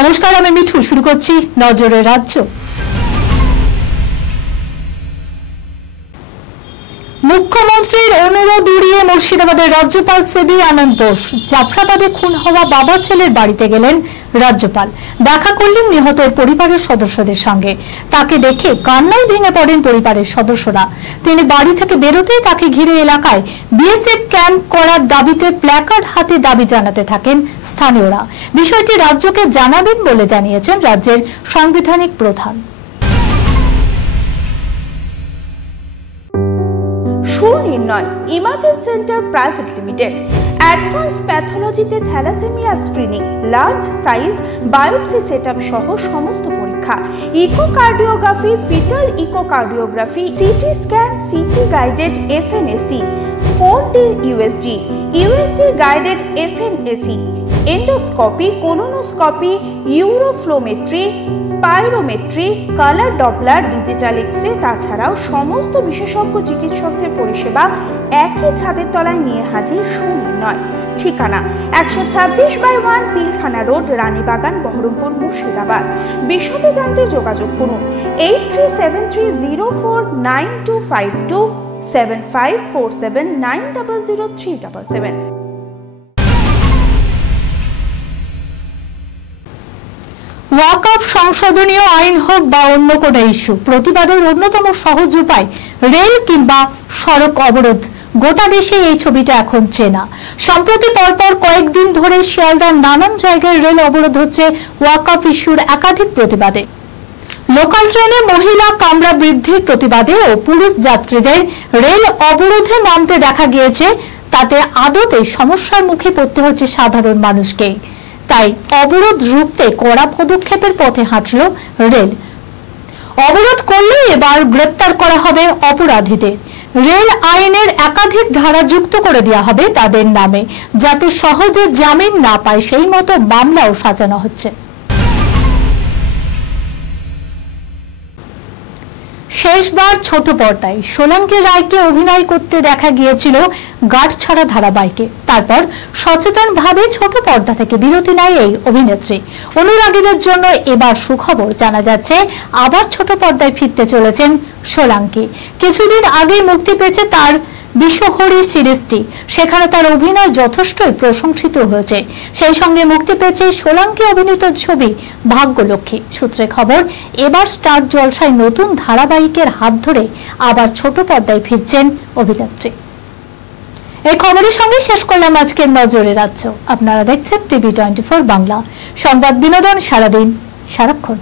নমস্কার, আমি মিঠু। শুরু করছি নজরে রাজ্য। মুখ্যমন্ত্রীর অনুরোধ উড়িয়ে মুর্শিদাবাদের রাজ্যপাল সিবি আনন্দ বোস জাফরাবাদে খুন হওয়া বাবা ছেলের বাড়িতে গেলেন রাজ্যপাল। দেখা করলেন নিহতের পরিবারের সদস্যদের সঙ্গে। তাকে দেখে কান্নায় ভেঙে পড়েন পরিবারের সদস্যরা। তিনি বাড়ি থেকে বেরোতেই তাকে ঘিরে এলাকায় বিএসএফ ক্যাম্প করার দাবিতে প্ল্যাকার্ড হাতে দাবি জানাতে থাকেন স্থানীয়রা। বিষয়টি রাজ্যকে জানাবেন বলে জানিয়েছেন রাজ্যের সাংবিধানিক প্রধান। Sunirnoy imaging centre private limited advance প্যাথোলজিতে thalassaemia screening, large size biopsy setup সহ সমস্ত পরীক্ষা, echocardiography, foetal echocardiography, CT scan, CT guided FNAC, 4D USG, USG guided FNAC, endoscopy, colonoscopy, uroflowmetry, spirometry, colour Doppler, digital X-ray, তাছাড়াও সমস্ত বিশেষজ্ঞ চিকিৎসকদের পরিষেবা একই ছাদের তলায় নিয়ে হাজির সুনির্ণয়। ঠিকানা 126/1 পিলখানা রোড, রানীবাগান, বহরমপুর, মুর্শিদাবাদ। বিশদে জানতে যোগাযোগ করুন 8373049252 7547900377। ওয়াকফ সংশোধনীয় আইন হোক বা অন্য কোনো ইস্যু, প্রতিবাদের অন্যতম সহজ উপায় রেল কিংবা সড়ক অবরোধ। গোটা দেশে এই ছবিটা এখন চেনা। সম্প্রতি পরপর কয়েকদিন ধরে শিয়ালদার নানান জায়গায় রেল অবরোধ হচ্ছে ওয়াকফ ইস্যুর একাধিক প্রতিবাদে। লোকাল ট্রেনে মহিলা কামরা বৃদ্ধির প্রতিবাদে ও পুরুষ যাত্রীদের রেল অবরোধে নামতে দেখা গিয়েছে। তাতে আদতে সমস্যার মুখে পড়তে হচ্ছে সাধারণ মানুষকে। তাই অবরোধ রুখতে কড়া পদক্ষেপের পথে হাঁটল রেল। অবরোধ করলে এবার গ্রেপ্তার করা হবে অপরাধীদের। রেল আইনের একাধিক ধারা যুক্ত করে দেওয়া হবে তাদের নামে, যাতে সহজে জামিন না পায় সেই মতো মামলাও সাজানো হচ্ছে। শেষবার ছোট পর্দায় সোলাঙ্কি রায়কে অভিনয় করতে দেখা গিয়েছিল গাঁটছড়া ধারাবাহিকে। তারপর সচেতনভাবে ছোট পর্দা থেকে বিরতি নেয় এই অভিনেত্রী। অনুরাগীদের জন্য এবার সুখবর, জানা যাচ্ছে আবার ছোট পর্দায় ফিরতে চলেছেন সোলাঙ্কি। কিছুদিন আগেই মুক্তি পেয়েছে তার বিশ্বহরি সিরিজটি। সেখানে তার অভিনয় যথেষ্টই প্রশংসিত হয়েছে। সেই সঙ্গে মুক্তি পেয়েছে সোলাঙ্কি অভিনীত ছবি ভাগ্যলক্ষ্মী। সূত্রে খবর, এবার স্টার জলসায় নতুন ধারাবাহিকের হাত ধরে আবার ছোট পর্দায় ফিরছেন অভিনেত্রী। এই খবরের সঙ্গে শেষ করলাম আজকের নজরে রাজ্য। আপনারা দেখছেন টিভি 24 বাংলা, সংবাদ বিনোদন সারাদিন সারাক্ষণ।